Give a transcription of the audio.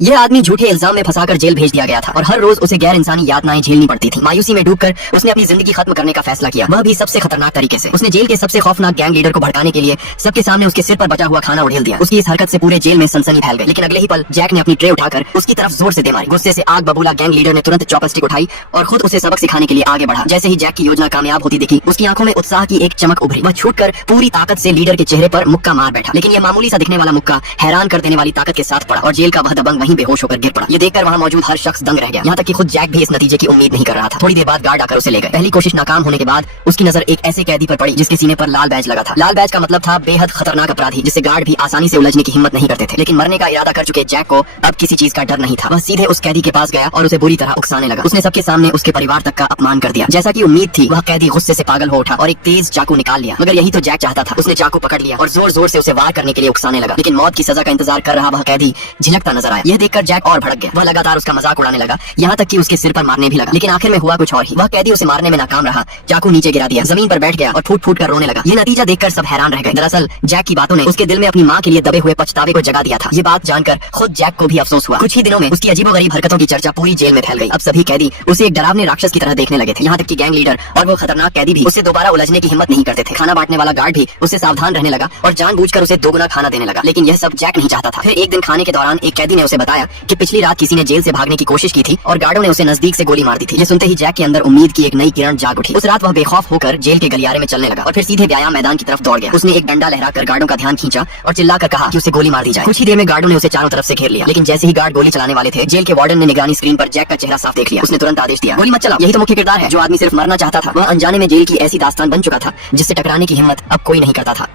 यह आदमी झूठे इल्जाम में फंसाकर जेल भेज दिया गया था और हर रोज उसे गैर इंसानी यातनाएं झेलनी पड़ती थी। मायूसी में डूबकर उसने अपनी जिंदगी खत्म करने का फैसला किया, वह भी सबसे खतरनाक तरीके से। उसने जेल के सबसे खौफनाक गैंग लीडर को भड़काने के लिए सबके सामने उसके सिर पर बचा हुआ खाना उड़ेल दिया। उसकी इस हरकत से पूरे जेल में सनसनी फैल गई। लेकिन अगले ही पल जैक ने अपनी ट्रे उठाकर उसकी तरफ जोर से दे मारी। गुस्से से आग बबूला गैंग लीडर ने तुरंत चॉपस्टिक उठाई और खुद उसे सबक सिखाने के लिए आगे बढ़ा। जैसे ही जैक की योजना कामयाब होती दिखी, उसकी आंखों में उत्साह की एक चमक उभरी। वह छूटकर पूरी ताकत से लीडर के चेहरे पर मुक्का मार बैठा। लेकिन यह मामूली सा दिखने वाला मुक्का हैरान कर देने वाली ताकत के साथ पड़ा और जेल का वह दबंग वहीं बेहोश होकर गिर पड़ा। ये देखकर वहाँ मौजूद हर शख्स दंग रह गया, यहाँ तक कि खुद जैक भी इस नतीजे की उम्मीद नहीं कर रहा था। थोड़ी देर बाद गार्ड आकर उसे ले गए। पहली कोशिश नाकाम होने के बाद उसकी नजर एक ऐसे कैदी पर पड़ी जिसके सीने पर लाल बैज लगा था। लाल बैज का मतलब था बेहद खतरनाक अपराधी, जिससे गार्ड भी आसानी से उलझने की हिम्मत नहीं करते थे। लेकिन मरने का इरादा कर चुके जैक को अब किसी चीज का डर नहीं था। वह सीधे उस कैदी के पास गया और उसे बुरी तरह उकसाने लगा। उसने सबके सामने उसके परिवार तक का अपमान कर दिया। जैसा की उम्मीद थी, वह कैदी गुस्से से पागल हो उठा और एक तेज चाकू निकाल लिया। मगर यही तो जैक चाहता था। उसने चाकू पकड़ लिया और जोर जोर से उसे वार करने के लिए उकसाने लगा। लेकिन मौत की सजा का इंतजार कर रहा वह कैदी झिझकता नजर आया। यह देखकर जैक और भड़क गया। वह लगातार उसका मजाक उड़ाने लगा, यहाँ तक कि उसके सिर पर मारने भी लगा। लेकिन आखिर में हुआ कुछ और ही। वह कैदी उसे मारने में नाकाम रहा, चाकू नीचे गिरा दिया, जमीन पर बैठ गया और फूट फूट कर रोने लगा। ये नतीजा देखकर सब हैरान रह गए। दरअसल जैक की बातों ने उसके दिल में अपनी माँ के लिए दबे हुए पछतावे को जगा दिया था। ये बात जानकर खुद जैक को भी अफसोस हुआ। कुछ ही दिनों में उसकी अजीबोगरीब हरकतों की चर्चा पूरी जेल में फैल गई। अब सभी कैदी उसे एक डरावने राक्षस की तरह देखने लगे थे। यहाँ तक कि गैंग लीडर और वो खतरनाक कैदी भी उससे दोबारा उलझने की हिम्मत नहीं करते थे। खाना बांटने वाला गार्ड भी उससे सावधान रहने लगा और जानबूझकर उसे दोगुना खाना देने लगा। लेकिन यह सब जैक नहीं चाहता था। फिर एक दिन खाने के दौरान एक कैदी ने उसे बताया कि पिछली रात किसी ने जेल से भागने की कोशिश की थी और गार्डों ने उसे नजदीक से गोली मार दी थी। ये सुनते ही जैक के अंदर उम्मीद की एक नई किरण जाग उठी। उस रात वह बेखौफ होकर जेल के गलियारे में चलने लगा और फिर सीधे व्यायाम मैदान की तरफ दौड़ गया। उसने एक डंडा लहराकर गार्डों का ध्यान खींचा और चिल्लाकर कहा कि उसे गोली मार दी जाए। कुछ ही देर में गार्डों ने उसे चारों तरफ से घेर लिया। लेकिन जैसे ही गार्ड गोली चलाने वाले थे, जेल के वार्डन ने निगरानी स्क्रीन पर जैक का चेहरा साफ देख लिया। उसने तुरंत आदेश दिया, गोली मत चलाओ। यही तो मुख्य किरदार है। जो आदमी सिर्फ मरना चाहता था, वह अनजाने में जेल की ऐसी दास्तान बन चुका था जिससे टकराने की हिम्मत अब कोई नहीं करता था।